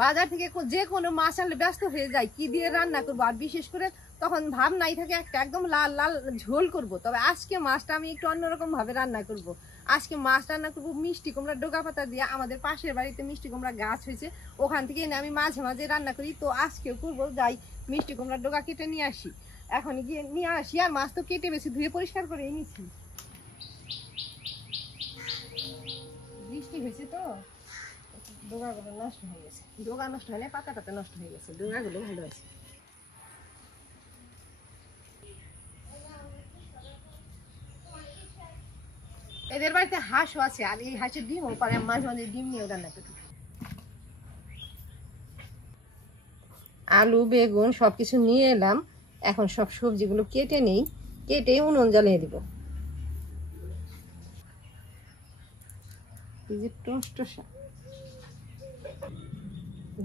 বাজার থেকে যে কোনো মাছ আনলে ব্যস্ত হয়ে যায় কি দিয়ে রান্না করবো, আর বিশেষ করে তখন ভাব নাই থাকে একটা একদম লাল লাল ঝোল করব। তবে আজকে মাছটা আমি একটু অন্যরকম ভাবে রান্না করব। আজকে মাছ রান্না করবো মিষ্টি কুমড়া ডোকা পাতা দিয়ে। আমাদের পাশের বাড়িতে মিষ্টি কুমড়া গাছ হয়েছে, ওখান থেকে এনে আমি মাঝে মাঝে রান্না করি। তো আজকেও করবো, যাই মিষ্টি কুমড়া ডোকা কেটে নিয়ে আসি। এখন গিয়ে নিয়ে আসি, আর মাছ তো কেটে বেশি ধুয়ে পরিষ্কার করে এনেছি। বৃষ্টি হয়েছে তো ডোকাগুলো নষ্ট হয়ে গেছে। ডোকা নষ্ট হলে পাতা পাতা নষ্ট হয়ে গেছে, ডোকাগুলো ভালো আছে। এদের বাড়িতে হাঁসও আছে, আর এই হাঁসের ডিমও পারে, মাঝে মাঝে ডিম নিয়ে রান্না করি। আলু বেগুন সবকিছু নিয়ে এলাম, এখন সব সবজিগুলো কেটে নেই, কেটে উনুন জ্বালিয়ে দিব।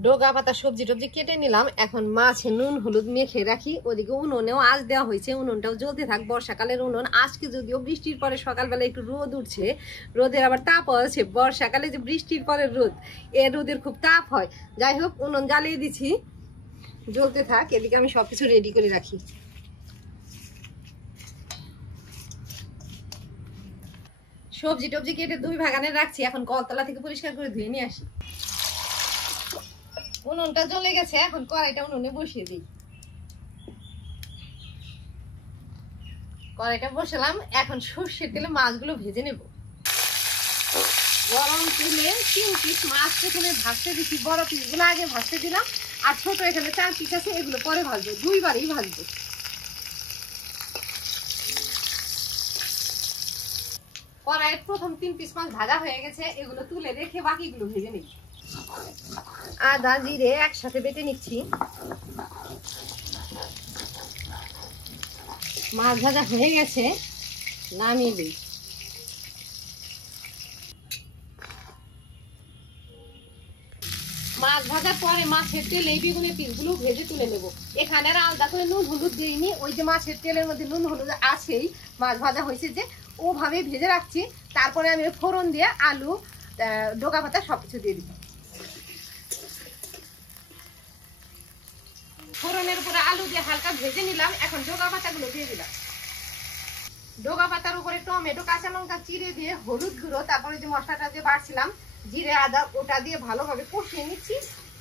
ডোগা পাতা সবজি টবজি কেটে নিলাম, এখন মাছে নুন হলুদ মেখে রাখি। ওদিকে উনুনেও আঁচ দেওয়া হয়েছে, উনুনটাও জ্বলতে থাক। বর্ষাকালের উনুন। আজকে যদিও বৃষ্টির পরে সকালবেলা একটু রোদ উঠছে, রোদের আবার তাপ আছে। বর্ষাকালে যে বৃষ্টির পরে রোদ, এ রোদের খুব তাপ হয়। যাই হোক, উনুন জ্বালিয়ে দিচ্ছি, জ্বলতে থাক। এদিকে আমি সবকিছু রেডি করে রাখি। সবজি টবজি কেটে 2 ভাগানে রাখছি, এখন কলতলা থেকে পরিষ্কার করে ধুয়ে নিয়ে আসি। উনুনটা জ্বলে গেছে, এখন কড়াইটা উনুনে বসিয়ে দিই। কড়াইটা বসালাম, এখন সর্ষের তেলে মাছগুলো ভেজে নেব। গরম তেলে 3 পিস মাছ প্রথমে ভাজতে দিচ্ছি। বড় পিসগুলো আগে ভাজতে দিলাম, আর ছোট এখানে 4 পিস আছে, এগুলো পরে ভাজবো। 2 বারেই ভাজবো। কড়াইয়ের প্রথম 3 পিস মাছ ভাজা হয়ে গেছে, এগুলো তুলে রেখে বাকিগুলো ভেজে নিই। আদা জিরে একসাথে বেটে নিচ্ছি। মাছ ভাজা হয়ে গেছে, নামিয়ে দিই। মাছ ভাজার পরে মাছের তেলে এই বেগুনের পিসগুলো ভেজে তুলে নেব। এখানে আর আলাদা করে নুন হলুদ দিইনি, ওই যে মাছের তেলের মধ্যে নুন হলুদ আছেই। মাছ ভাজা হয়েছে যে, ওভাবে ভেজে রাখছি। তারপরে আমি ফোড়ন দিয়ে আলু ডোকা পাতা সবকিছু দিয়ে দিব। ফোড়নের উপরে আলু দিয়ে হালকা ভেজে নিলাম, এখন ডোকা পাতাগুলো দিয়ে দিলাম। ডোকা পাতার উপরে টমেটো কাঁচা লঙ্কা চিড়ে দিয়ে হলুদ গুঁড়ো, তারপরে যে মশলাটা দিয়ে বাড়ছিলাম জিরে আদা, ওটা দিয়ে ভালোভাবে কষিয়ে নিচ্ছি।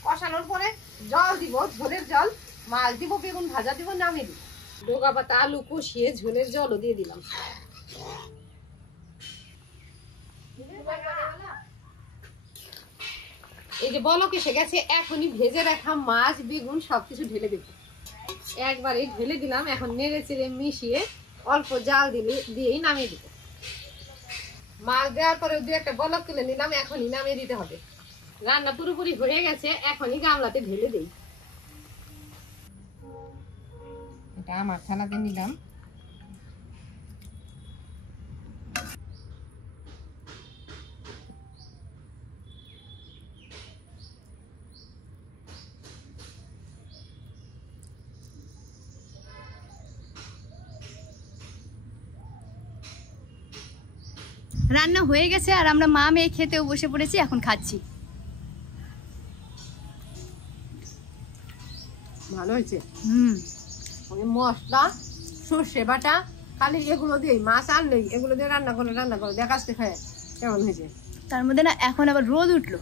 কষানোর পরে জল দিব, ঝোলের জল। মাছ দিব, বেগুন ভাজা দিব, নামিয়ে দিব। ডোকা পাতা আলু কষিয়ে ঝোলের জলও দিয়ে দিলাম। এই যে বলক এসে গেছে, এখনই ভেজে রাখা মাছ বেগুন সবকিছু ঢেলে দেব। একবারে ঢেলে দিলাম, এখন নেড়ে চেড়ে মিশিয়ে অল্প জাল দিয়েই নামিয়ে দিব। মাছ দেওয়ার পরে 2-1 বলক তুলে নিলাম, এখনই নামিয়ে দিতে হবে। রান্না পুরোপুরি হয়ে গেছে, এখনই গামলাতে ঢেলে দেই। এটা আমার থালাতে নিলাম। রান্না হয়ে গেছে, আর আমরা মা মেয়ে খেতেও বসে পড়েছি, এখন খাচ্ছি। ভালো হয়েছে। মশলা সর্ষে বাটা খালি এগুলো দিয়ে, মাছ আনলেই এগুলো দিয়ে রান্না করে দেখা আসতে খায় কেমন হয়েছে। তার মধ্যে না এখন আবার রোদ উঠলো।